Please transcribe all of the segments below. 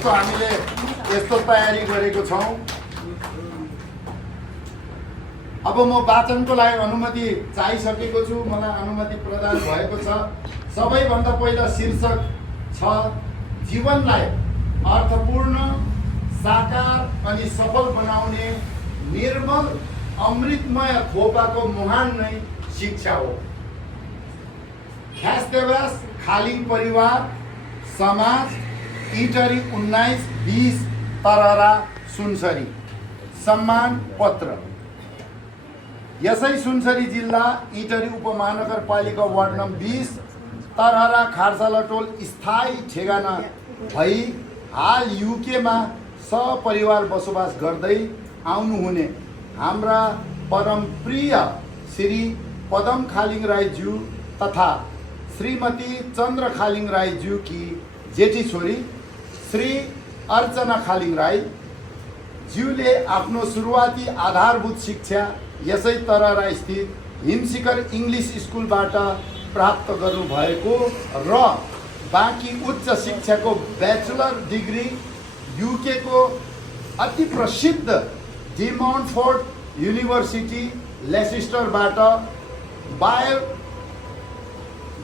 यसको हामीले यस्तो तयारी गरेको छौँ। अब म वाचनको लागि अनुमति चाहिसकेको छु, मलाई अनुमति प्रदान भएको छ। सबैभन्दा पहिला शीर्षक छ जीवनलाई अर्थपूर्ण, साकार अनि सफल बनाउने निर्मल अमृतमय थोपाको मुहान नै शिक्षा हो। ख्यास्तेवास खालिङ परिवार समाज इटरी 1920 तरहरा सुनसरी सम्मान पत्र। यसै सुनसरी जिल्ला इटरी उपमहानगरपालिका वार्ड नम्बर 20 तरहरा खारसालाटोल स्थायी ठेगाना भई हाल युकेमा सपरिवार बसोबास गर्दै आउनुहुने हाम्रा परम प्रिय श्री पदम खालिङ राईज्यू तथा श्रीमती चन्द्र खालिङ राईज्यू की जेठी छोरी श्री अर्चना खालिङ राई ज्यूले आफ्नो सुरुवाती आधारभूत शिक्षा यसै तरहरा स्थित हिमशिखर इङ्ग्लिस स्कुलबाट प्राप्त गर्नुभएको र बाँकी उच्च शिक्षाको ब्याचलर डिग्री युकेको अति प्रसिद्ध डी माउन्टफोर्ड युनिभर्सिटी लेसेस्टरबाट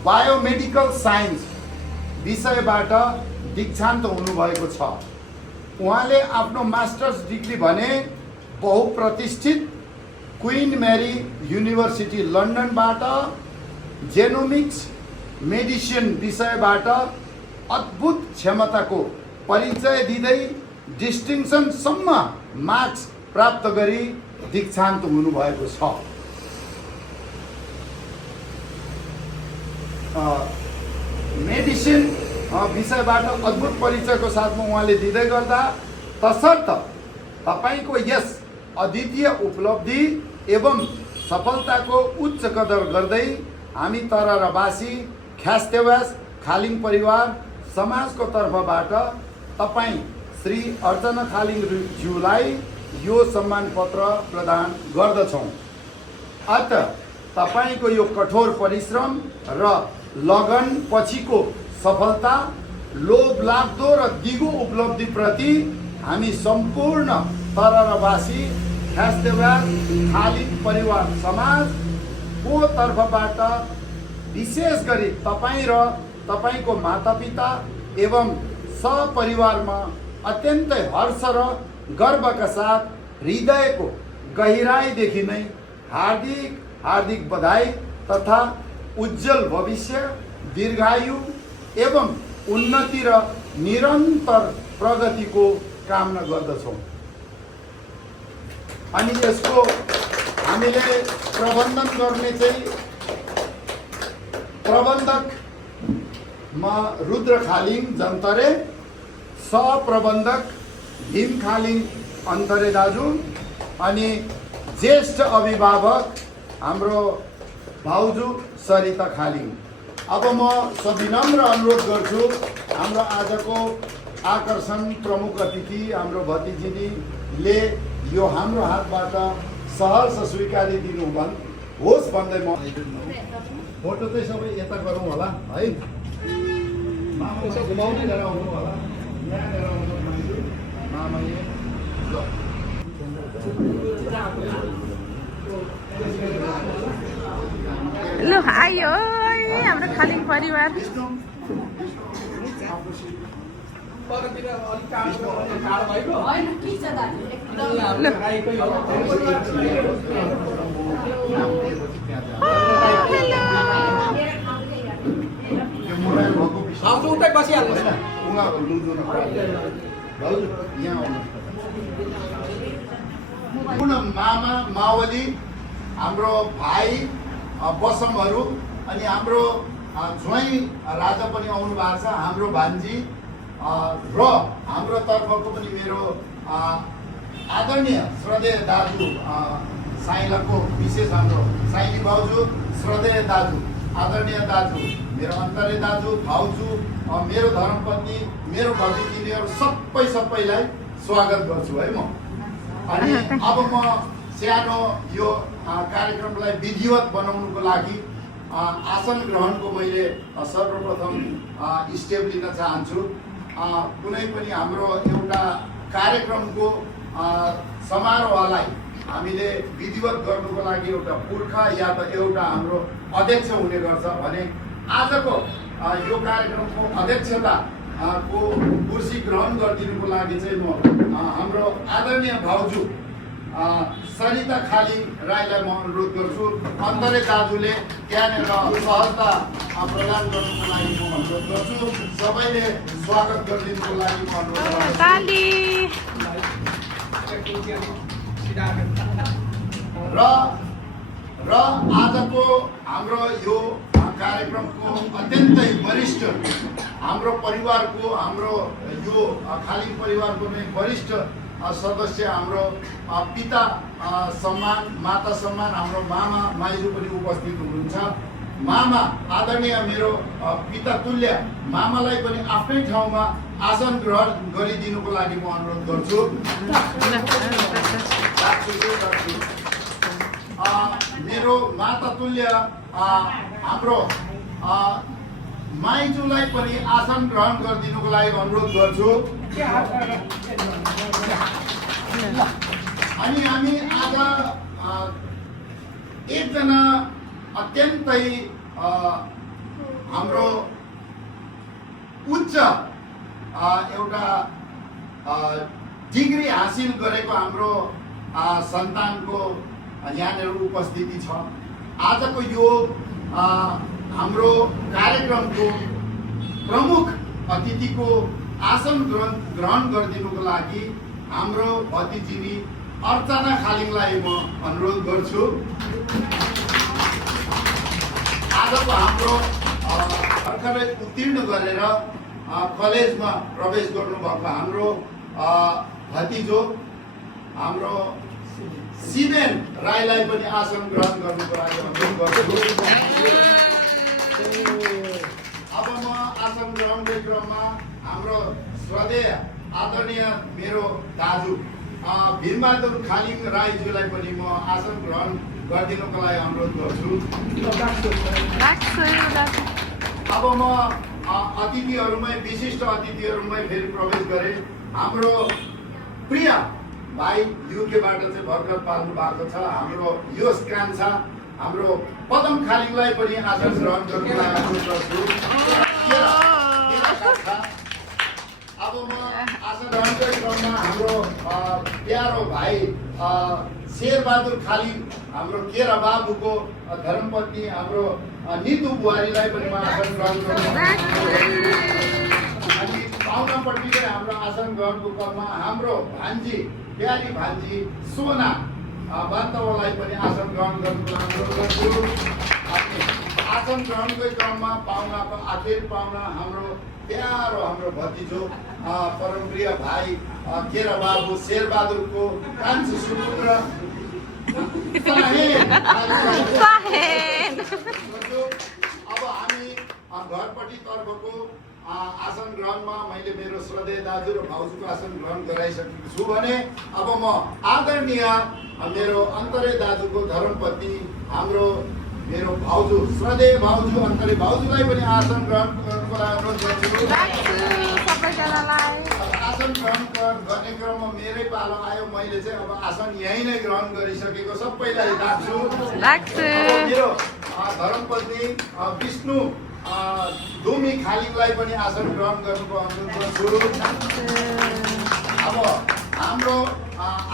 बायोमेडिकल साइन्स विषयबाट दीक्षान्त हुनुभएको छ। उहाँले आफ्नो मास्टर्स डिग्री भने बहुप्रतिष्ठित क्वीन मेरी युनिभर्सिटी लन्डनबाट जेनोमिक्स मेडिसिन विषयबाट अद्भुत क्षमताको परिचय दिँदै डिस्टिङसनसम्म मार्क्स प्राप्त गरी दीक्षान्त हुनुभएको छ। मेडिसिन विषयबाट अद्भुत परिचयको साथमा उहाँले दिँदै गर्दा तसर्थ तपाईको यस अद्वितीय उपलब्धि एवं सफलताको उच्च कदर गर्दै हामी तरहरावासी ख्यास्तेवास खालिङ परिवार समाजको तर्फबाट तपाईँ श्री अर्चना खालिङ ज्यूलाई यो सम्मान पत्र प्रदान गर्दछौँ। अत तपाईको यो कठोर परिश्रम र लगन पछिको सफलता लोभलाग्दो र दिगो उपलब्धिप्रति हामी सम्पूर्ण तरहरावासी ख्यास्तेवास खालिङ परिवार समाजको तर्फबाट विशेष गरी तपाईँ र तपाईको मातापिता एवं सपरिवारमा अत्यन्तै हर्ष र गर्वका साथ हृदयको गहिराईदेखि नै हार्दिक हार्दिक बधाई तथा उज्जवल भविष्य, दीर्घायु एवं उन्नति र निरन्तर प्रगतिको कामना गर्दछौँ। अनि यसको हामीले प्रबन्धन गर्ने चाहिँ प्रबन्धकमा रुद्र खालिङ जन्तरे, सहप्रबन्धक भीम खालिङ अन्तरे दाजु अनि ज्येष्ठ अभिभावक हाम्रो भाउजू सरिता खालिङ। अब म सविनम्र अनुरोध गर्छु हाम्रो आजको आकर्षण प्रमुख अतिथि हाम्रो भतिजीले यो हाम्रो हातबाट सहर्ष स्वीकारी दिनु होस् भन्दै म फोटो चाहिँ सबै यता गरौँ होला है। घुमाउनै लिएर आउनु होला, यहाँ लिएर आउनु मामाले ल आयो हाम्रो खालिङ परिवार। मामा मावली हाम्रो भाइ बसमहरू अनि हाम्रो ज्वाइँ राजा पनि आउनु भएको छ, हाम्रो भान्जी र हाम्रो तर्फको पनि मेरो आदरणीय श्रद्धेय दाजु साइलाको विशेष हाम्रो साइली भाउजू, श्रद्धेय दाजु, आदरणीय दाजु, मेरो अन्तरे दाजु, भाउजू, मेरो धर्मपत्नी, मेरो भतिजीहरू सबैलाई स्वागत गर्छु है म। अनि अब म सानो यो कार्यक्रमलाई विधिवत बनाउनुको लागि आसन ग्रहणको मैले सर्वप्रथम स्टेप लिन चाहन्छु। कुनै पनि हाम्रो एउटा कार्यक्रमको समारोहलाई हामीले विधिवत गर्नुको लागि एउटा पुर्खा या त एउटा हाम्रो अध्यक्ष हुने गर्छ भने आजको यो कार्यक्रमको अध्यक्षता को कुर्सी ग्रहण गरिदिनुको लागि चाहिँ म हाम्रो आदरणीय भाउजू सरिता खालिङ राईलाई म अनुरोध गर्छु। अन्तरे दाजुले त्यहाँनिर सहजता प्रदान गर्नुको लागि म अनुरोध गर्छु। सबैले स्वागत गरिदिनुको लागि म अनुरोध गर्छु। र आजको हाम्रो यो कार्यक्रमको अत्यन्तै वरिष्ठ हाम्रो परिवारको हाम्रो यो खालिङ परिवारको नै वरिष्ठ सदस्य हाम्रो पिता सम्मान माता सम्मान हाम्रो मामा माइजू पनि उपस्थित हुनुहुन्छ। मामा आदरणीय मेरो पिता तुल्य मामालाई पनि आफ्नै ठाउँमा आसन ग्रहण गरिदिनुको लागि म अनुरोध गर्छु। मेरो माता तुल्य हाम्रो माइजूलाई पनि आसन ग्रहण गरिदिनुको लागि अनुरोध गर्छु। अनि हामी आज एकजना अत्यन्तै हाम्रो उच्च एउटा डिग्री हासिल गरेको हाम्रो सन्तानको यहाँनिर उपस्थिति छ। आजको यो हाम्रो कार्यक्रमको प्रमुख अतिथिको आसन ग्रहण गरिदिनुको लागि हाम्रो भतिजिनी अर्चना खालिङलाई म अनुरोध गर्छु। आजको हाम्रो भर्खरै उत्तीर्ण गरेर कलेजमा प्रवेश गर्नुभएको हाम्रो भतिजो हाम्रो सिमेन राईलाई पनि आसन ग्रहण गर्नुको लागि अनुरोध गर्छु। अब म आसन ग्रहणको क्रममा हाम्रो श्रद्धेय आदरणीय मेरो दाजु भीमबहादुर खालिङ राईज्यूलाई पनि म आसन ग्रहण गरिदिनुको लागि अनुरोध गर्छु। अब म अतिथिहरूमै विशिष्ट अतिथिहरूमै फेरि प्रवेश गरेँ। हाम्रो प्रिय भाइ युकेबाट चाहिँ भर्खर पाल्नु भएको छ हाम्रो यश कान्छा हाम्रो पदम खालिङलाई पनि आसन ग्रहण गर्नुको लागि अनुरोध गर्छु। अब म आसन ग्रहणकै क्रममा हाम्रो प्यारो भाइ शेरबहादुर खालिङ हाम्रो केरा बाबुको धर्मपत्नी हाम्रो नितु बुहारीलाई पनि म आसन ग्रहण गर्छु। अनि पाहुनापट्टिकै हाम्रो आसन ग्रहणको क्रममा हाम्रो भान्जी प्यारी भान्जी सोना बान्तवालाई पनि आसन ग्रहण गर्नुको लागि अनुरोध गर्छु। अनि आसन ग्रहणकै क्रममा पाहुनाको आखिर पाहुना हाम्रो प्यारो हाम्रो भतिजो परमप्रिय भाइ केरा बाबु शेरबहादुरको कान्छी सुपुत्र अब हामी घरपट्टि तर्फको आसन ग्रहणमा मैले मेरो श्रद्धेय दाजु र भाउजूको आसन ग्रहण गराइसकेको छु भने अब म आदरणीय मेरो अन्तरे दाजुको धर्मपत्नी हाम्रो मेरो भाउजू श्रद्धेय भाउजू अन्तरे भाउजूलाई पनि आसन ग्रहण गर्नुको लागि अनुरोध गर्छु। आसन ग्रहण गर्ने क्रममा मेरै पालो आयो। मैले चाहिँ अब आसन यहीँ नै ग्रहण गरिसकेको सबैलाई राख्छु। मेरो धर्मपत्नी विष्णु दुमी खालिङलाई पनि आसन ग्रहण गर्नुको अनुरोध गर्छु। अब हाम्रो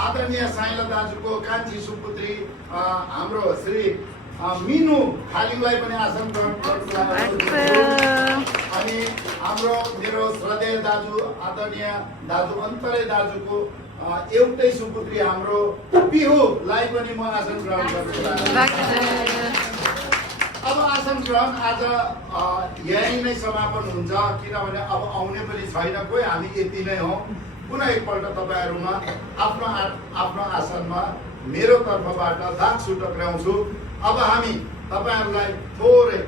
आदरणीय साइला दाजुको कान्छी सुपुत्री हाम्रो श्री मिनु खालिङलाई पनि आसन ग्रहण गर्नुको लागि अनुरोध गर्छु। अनि हाम्रो मेरो श्रद्धेय दाजु आदरणीय दाजु अन्तरे दाजुको एउटै सुपुत्री हाम्रो पिहुलाई पनि म आसन ग्रहण गर्नुको लागि अब आसन ग्रहण आज यही नै समापन हुन्छ किनभने अब आउने पनि छैन कोही हामी यति नै हौ। पुनः एकपल्ट तपाईँहरूमा आफ्नो आफ्नो आसनमा मेरो तर्फबाट दागसु टक्राउँछु। अब हामी तपाईँहरूलाई थोरै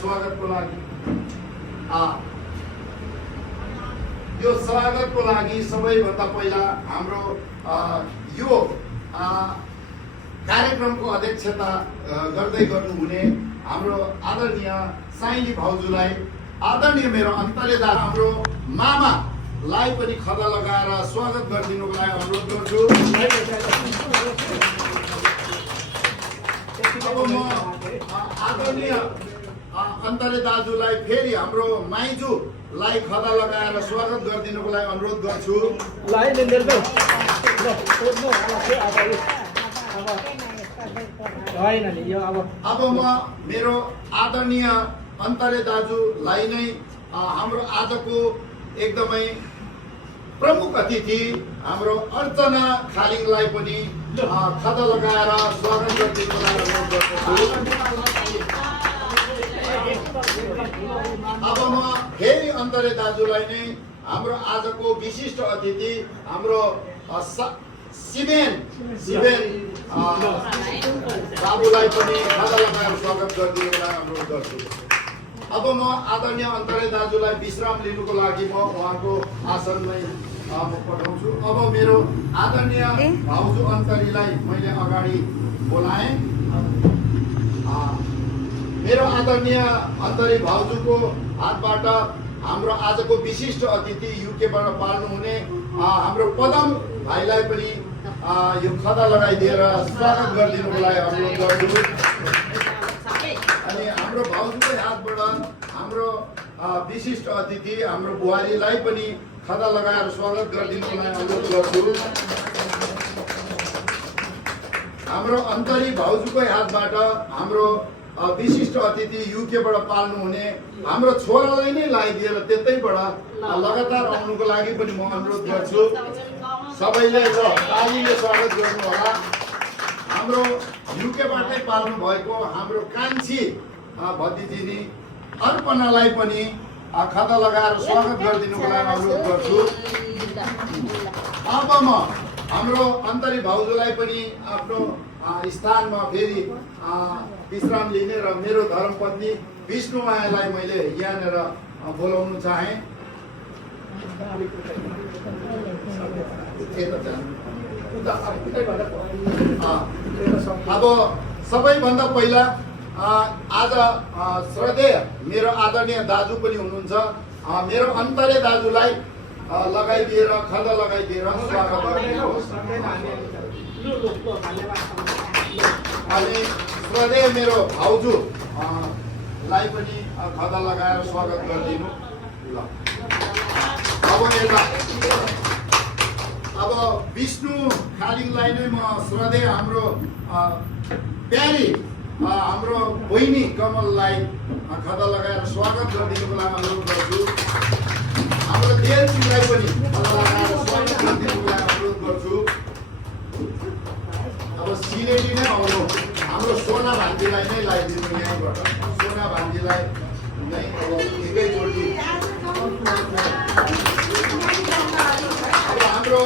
स्वागतको लागि यो स्वागतको लागि सबैभन्दा पहिला हाम्रो यो कार्यक्रमको अध्यक्षता गर्दै गर्नुहुने हाम्रो आदरणीय साइली भाउजूलाई आदरणीय मेरो अन्तरे दाजु हाम्रो मामा लाई पनि खदा लगाएर स्वागत गरिदिनुको लागि अनुरोध गर्छु। अब म आदरणीय अन्तरे दाजुलाई फेरि हाम्रो माइजूलाई खदा लगाएर स्वागत गरिदिनुको लागि अनुरोध गर्छु। अब म मेरो आदरणीय अन्तरे दाजुलाई नै हाम्रो आजको एकदमै प्रमुख अतिथि हाम्रो अर्चना खालिङलाई पनि खदा लगाएर स्वागत गरिदिनुको लागि अनुरोध गर्छु। अब म फेरि अन्तरे दाजुलाई नै हाम्रो आजको विशिष्ट अतिथि हाम्रो शिवेन बाबुलाई पनि खदा लगाएर स्वागत गरिदिनुको लागि अनुरोध गर्छु। अब म आदरणीय अन्तरे दाजुलाई विश्राम लिनुको लागि म उहाँको आसनमै पठाउँछु। अब मेरो आदरणीय भाउजू अन्तरीलाई मैले अगाडि बोलाएँ। मेरो आदरणीय अन्तरी भाउजूको हातबाट हाम्रो आजको विशिष्ट अतिथि युकेबाट पाल्नुहुने हाम्रो पदम भाइलाई पनि यो खदा लगाइदिएर स्वागत गरिदिनुको लागि अनुरोध गर्छु। अनि हाम्रो भाउजूकै हातबाट हाम्रो विशिष्ट अतिथि हाम्रो बुहारीलाई पनि खदा लगाएर स्वागत गरिदिनुको लागि अनुरोध गर्छु। हाम्रो अन्तरी भाउजूकै हातबाट हाम्रो विशिष्ट अतिथि युकेबाट पाल्नुहुने हाम्रो छोरालाई नै लगाइदिएर त्यतैबाट लगातार आउनुको लागि पनि म अनुरोध गर्छु। सबैले तालीले स्वागत गर्नु होला। हाम्रो युकेबाटै पाल्नु भएको हाम्रो कान्छी भतिजिनी अर्पणालाई पनि खदा लगाएर स्वागत गरिदिनुको लागि अनुरोध गर्छु। अब म हाम्रो अन्तरी भाउजूलाई पनि आफ्नो स्थानमा फेरि विश्राम लिने र मेरो धर्मपत्नी विष्णुमायालाई मैले यहाँनिर बोलाउन चाहेँ। अब सबैभन्दा पहिला आज श्रद्धेय मेरो आदरणीय दाजु पनि हुनुहुन्छ। मेरो अन्तरे दाजुलाई लगाइदिएर खदा लगाइदिएर स्वागत गरिदिनुहोस्। अनि श्रद्धेय मेरो भाउजू लाई पनि खदा लगाएर स्वागत गरिदिनु। ल अब विष्णु खालिङलाई नै म श्रद्धेय हाम्रो प्यारी हाम्रो बहिनी कमललाई खदा लगाएर स्वागत गरिदिनुको लागि अनुरोध गर्छु। हाम्रो देलसिंहलाई पनि खदा लगाएर स्वागत गरिदिनुको लागि अनुरोध गर्छु। अब सिलेटी नै आउनु हाम्रो सोना भान्जीलाई नै लगाइदिनु यहाँबाट। सोना भान्जीलाई नै एकैचोटि अब हाम्रो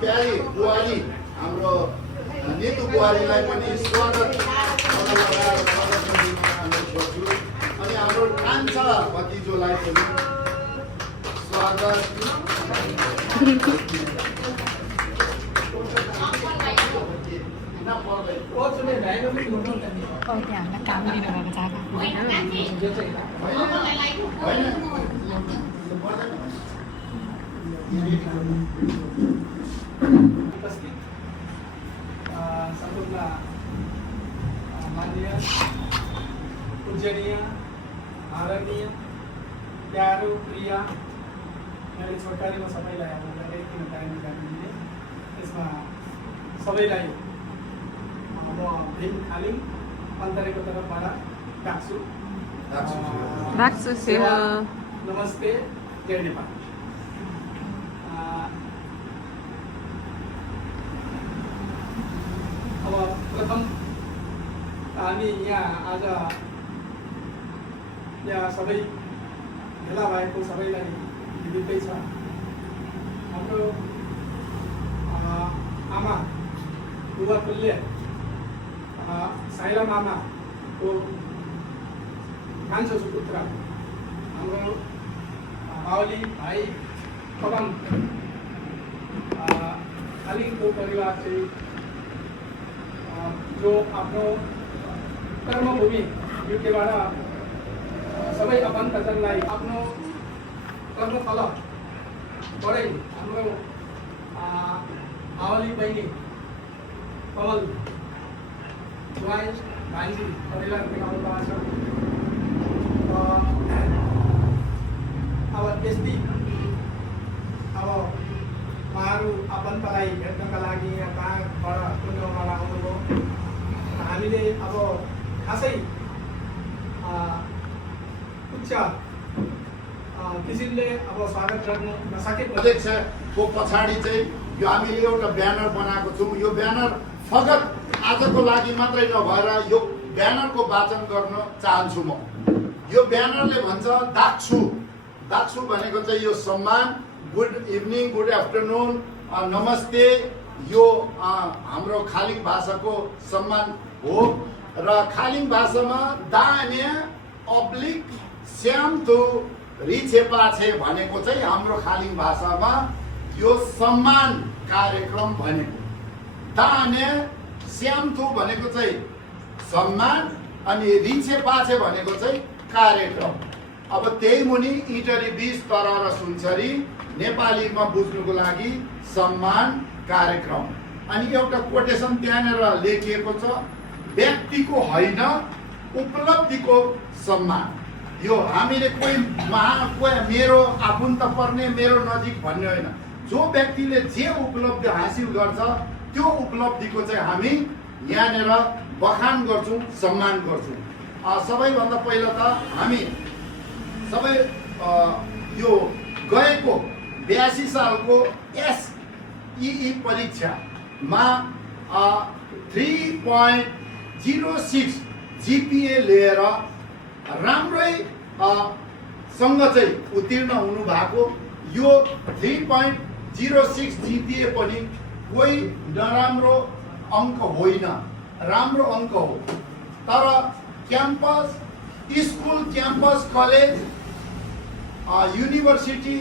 प्यारी बुहारी हाम्रो नेतु बुहारीलाई पनि स्वागत लगाएर स्वागत गरिदिनु अनुरोध गर्छु। अनि हाम्रो कान्छा भतिजोलाई पनि स्वागत। त्यहाँ काम दिनुभएको छ। सम्पूर्ण माननीय पूजनीय आदरणीय प्यारो प्रिय मैले छोटकारीमा सबैलाई अब किन टाइम निकालिदिने त्यसमा सबैलाई म भीम खालिङ अन्तरेको तर्फबाट राख्छु सेवा। नमस्ते, जय नेपाल। अब प्रथम हामी यहाँ आज यहाँ सबै भेला भएको सबैलाई दिँदै छ। हाम्रो आमा बुबा तुल्य साइला मामाको कान्छो सुपुत्र हाम्रो मावली भाइ पदम खालिङको परिवार चाहिँ जो आफ्नो कर्मभूमि युकेबाट सबै आफन्तजनलाई आफ्नो कर्मफल परै हाम्रो मावली बहिनी कमल ज्वाइँ भान्जी परिवार पनि आउनु भएको छ। अब त्यस्तै अब उहाँहरू आफन्तलाई भेट्नका लागि यहाँ कहाँबाट कुन ठाउँबाट आउनुभयो। हामीले अब खासै उच्च किसिमले अब स्वागत गर्न नसकेको अध्यक्षको पछाडि चाहिँ यो हामीले एउटा ब्यानर बनाएको छौँ। यो ब्यानर फगत आजको लागि मात्रै नभएर यो ब्यानरको वाचन गर्न चाहन्छु म। यो ब्यानरले भन्छ दाक्छु। दाक्छु भनेको चाहिँ यो सम्मान, गुड इभिनिङ, गुड आफ्टरनुन, नमस्ते, यो हाम्रो खालिङ भाषाको सम्मान हो। र खालिङ भाषामा दाने अब्लिक स्याम्थु रिछेपाछे भनेको चाहिँ हाम्रो खालिङ भाषामा यो सम्मान कार्यक्रम भनेको। दाने स्याम्थु भनेको चाहिँ सम्मान अनि रिछेपाछे भनेको चाहिँ कार्यक्रम। अब त्यही मुनि इटरी 20 तरह र सुनसरी नेपालीमा बुझ्नुको लागि सम्मान कार्यक्रम। अनि एउटा कोटेसन त्यहाँनिर लेखिएको छ, व्यक्तिको होइन उपलब्धिको सम्मान। यो हामीले कोही मेरो आफन्त पर्ने, मेरो नजिक भन्ने होइन, जो व्यक्तिले जे उपलब्धि हासिल गर्छ त्यो उपलब्धिको चाहिँ हामी यहाँनिर बखान गर्छौँ, सम्मान गर्छौँ। सबैभन्दा पहिला त हामी सबै यो गएको 82 सालको SEE परीक्षामा 3.06 GPA लिएर राम्रै सँग चाहिँ उत्तीर्ण हुनु भएको। यो 3.06 GPA पनि कोही नराम्रो अङ्क होइन, राम्रो अङ्क हो। तर campus school, campus college, university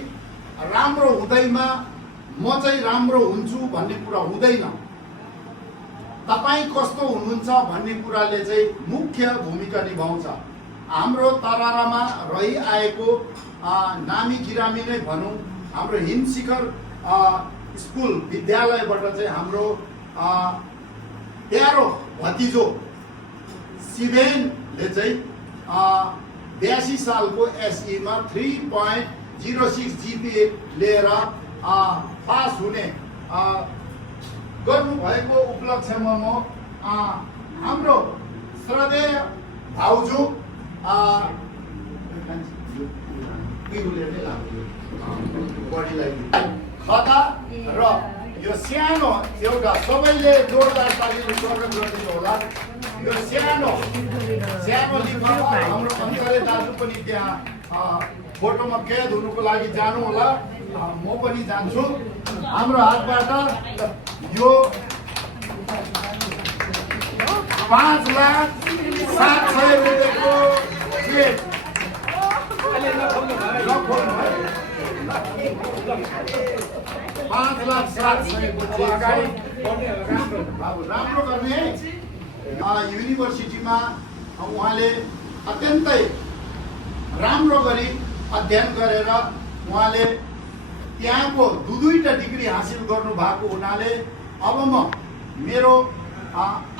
राम्रो हुँदैमा म चाहिँ राम्रो हुन्छु भन्ने कुरा हुँदैन। तपाईँ कस्तो हुनुहुन्छ भन्ने कुराले चाहिँ मुख्य भूमिका निभाउँछ। हाम्रो तरारामा रहिआएको नामी गिरामी नै भनौँ, हाम्रो हिमशिखर स्कुल विद्यालयबाट चाहिँ हाम्रो प्यारो भतिजो शिवेनले चाहिँ 82 सालको SE मा 3.06 GPA लिएर पास हुने गर्नुभएको उपलक्ष्यमा म हाम्रो श्रद्धेय भाउजू बडीलाई खदा र यो सानो एउटा सबैले जोरदार तालीले स्वागत गरिदिनु होला। यो सानो लिफाफा हाम्रो अन्तरे दाजु पनि त्यहाँ फोटोमा कैद हुनुको लागि जानु होला, म पनि जान्छु। हाम्रो हातबाट यो 5,07,000 रुपियाँको चेक 5,07,000 को चेक अब राम्रो गर्ने है। युनिभर्सिटीमा उहाँले अत्यन्तै राम्रो गरी अध्ययन गरेर उहाँले त्यहाँको दुईटा डिग्री हासिल गर्नु भएको हुनाले अब म मेरो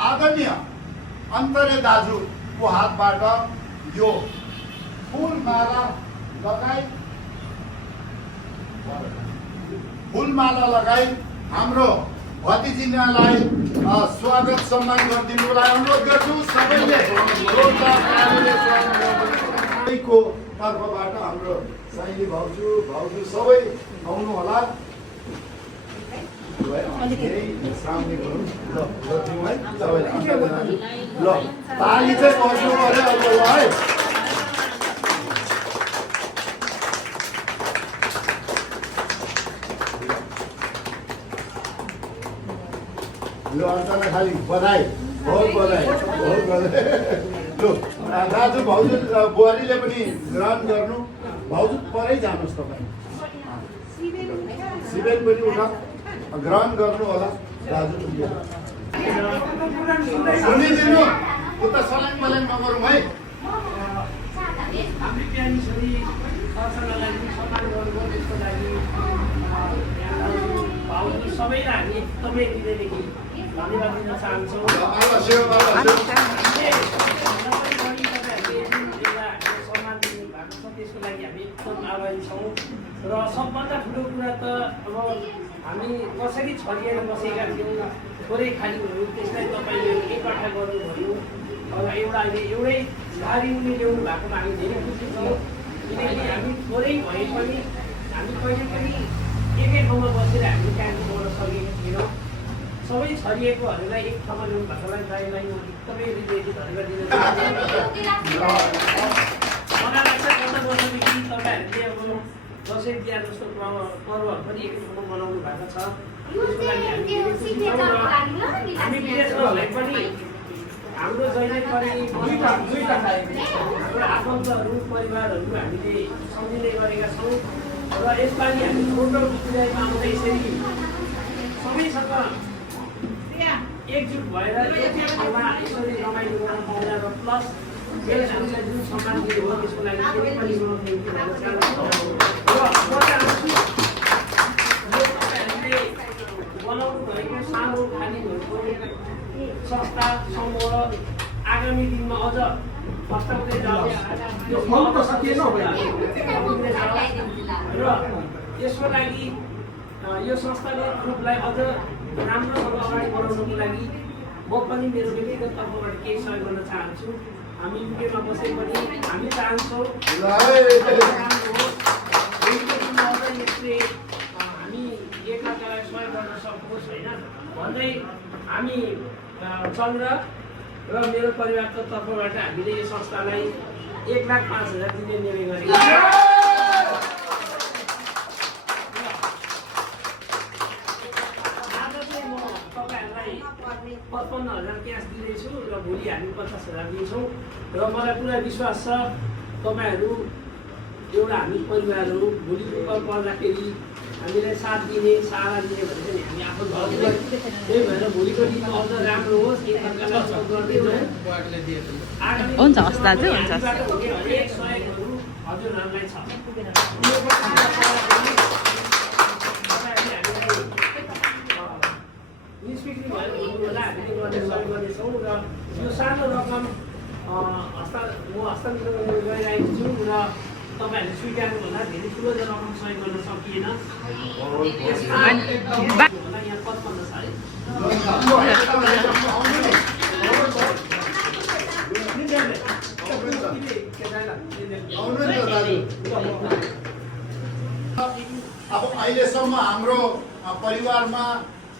आदरणीय अन्तरे दाजुको हातबाट यो फुलमाला लगाई हाम्रो भतिजीलाई स्वागत सम्मान गरिदिनुलाई अनुरोध गर्छु। सबैले जोरदार तालीले स्वागत गर्नुको तर्फबाट हाम्रो साइली भाउजू सबै आउनु होला। ल ताली चाहिँ बस्नु पर्यो अब है। लो अन्तलाई खालि बधाई, बहुत बधाई। लो दाजु भाउजू बुहारीले पनि ग्रहण गर्नु। भाउजू परै जानुहोस् तपाईँ, शिवेन पनि उठा ग्रहण गर्नु होला। दाजु सुनिदिनु, उता सल्याङ पल्याङ नगरौँ है। हाम्रो ज्ञानी छोरी सरसल्लाहलाई सम्मान गर्नुभयो, त्यसको लागि समय दिँदैदेखि धन्यवाद दिन चाहन्छौँ। अवश्य सम्मान दिनु भएको छ त्यसको लागि हामी एकदम आभारी छौँ। र सबभन्दा ठुलो कुरा त अब हामी कसरी छरिएर बसेका थियौँ, थोरै खाली भयो, त्यसलाई तपाईँले एकट्ठा गर्नुभयो। एउटा अहिले एउटै गाडी उनी ल्याउनु भएकोमा हामी धेरै खुसी छौँ, किनकि हामी थोरै भए पनि हामी कहिले पनि एकै ठाउँमा बसेर हामी क्यान्टिन गर्न सकेको थिएनौँ। सबै छरिएकोहरूलाई एक ठाउँमा ल्याउनु भएकोलाई दाइलाई म एकदमै हृदयदेखि धन्यवाद दिन चाहन्छु। मलाई लाग्छ कता वर्षदेखि तपाईँहरूले अब दसैँ तिहार जस्तो पर्वहरू पनि एकै ठाउँमा मनाउनु भएको छ। त्यसको लागि हामी धेरै खुसी छौँ र हामी विदेशमा भए पनि हाम्रो जहिले पनि हाम्रो आफन्तहरू परिवारहरू हामीले सम्झिँदै गरेका छौँ। र यसपालि हामी छोटो विदायमा आउँदा यसरी सबैसँग एकजुट भएर एकै ठाउँमा यसरी रमाइलो गर्न पाउँदा र प्लस मेरो हामीलाई जुन सम्मान दिनुभयो त्यसको लागि फेरि पनि म थ्याङ्क यू भन्न चाहन्छु। र म चाहन्छु यो तपाईँहरूले बनाउनु भएको सानो खाली भएको संस्था समूह आगामी दिनमा अझ फस्टाउँदै जाओस् र यसको लागि यो संस्थागत रूपलाई अझ राम्रोसँग अगाडि बढाउनको लागि म पनि मेरो व्यक्तिगत तर्फबाट केही सहयोग गर्न चाहन्छु। हामी युकेमा बसे पनि हामी चाहन्छौँ यसले हामी एकअर्कालाई सहयोग गर्न सकोस् होइन भन्दै हामी चन्द्र र मेरो परिवारको तर्फबाट हामीले यो संस्थालाई 1,05,000 दिने निर्णय गरेको छौँ। आज चाहिँ म तपाईँहरूलाई 55,000 क्यास दिँदैछु र भोलि हामी 50,000 दिन्छौँ। र मलाई पुरा विश्वास छ तपाईँहरू एउटा हामी परिवार हो, भोलि दुःख पर्दाखेरि हामीलाई साथ दिने सहारा दिने भने चाहिँ हामी आफ्नो घरलाई त्यही भएर भोलिको दिन अझ राम्रो होस् एकअर्कालाई सहयोग गर्दै जाउँ। हुन्छ हस् दाजु, हुन्छ हस्। हरेक सहयोगहरू हजुरहरूलाई छ। निष्क्रिय भयो भन्नुहोला हामीले गर्ने सहयोग गर्नेछौँ र यो सानो रकम म हस्तान्तरण गरिरहेको छु र तपाईँहरूले स्वीकार्नु होला। धेरै ठुलो रकम सहयोग गर्न सकिएन। यसमा यहाँ 55 छ है। अब अहिलेसम्म हाम्रो परिवारमा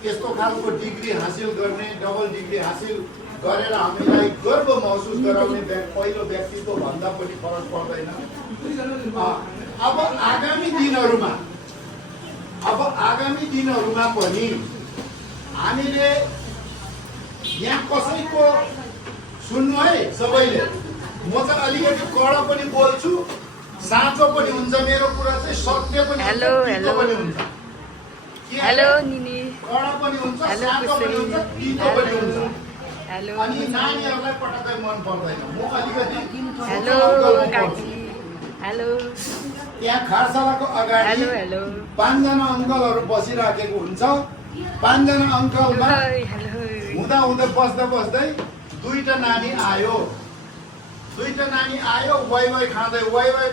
यस्तो खालको डिग्री हासिल गर्ने, डबल डिग्री हासिल गरेर हामीलाई गर्व महसुस गराउने पहिलो व्यक्तित्व भन्दा पनि फरक पर्दैन। अब आगामी दिनहरूमा पनि हामीले यहाँ कसैको सुन्नु है सबैले, म चाहिँ अलिकति कडा पनि बोल्छु, साँचो पनि हुन्छ, मेरो कुरा चाहिँ सत्य पनि हुन्छ, तितो पनि हुन्छ। हेलो निनी, कडा पनि हुन्छ, साँचो पनि हुन्छ, तितो पनि हुन्छ। अनि नानीहरूलाई पटक्कै मन पर्दैन। म अलिकति हेलो काकी, हेलो यहाँ खारसालाको अगाडि 5 जना अङ्कलहरू बसिराखेको हुन्छ। 5 जना अङ्कलमा हुँदा बस्दै 2टा नानी आयो, वाइ वाइ खाँदै वाइ वाइ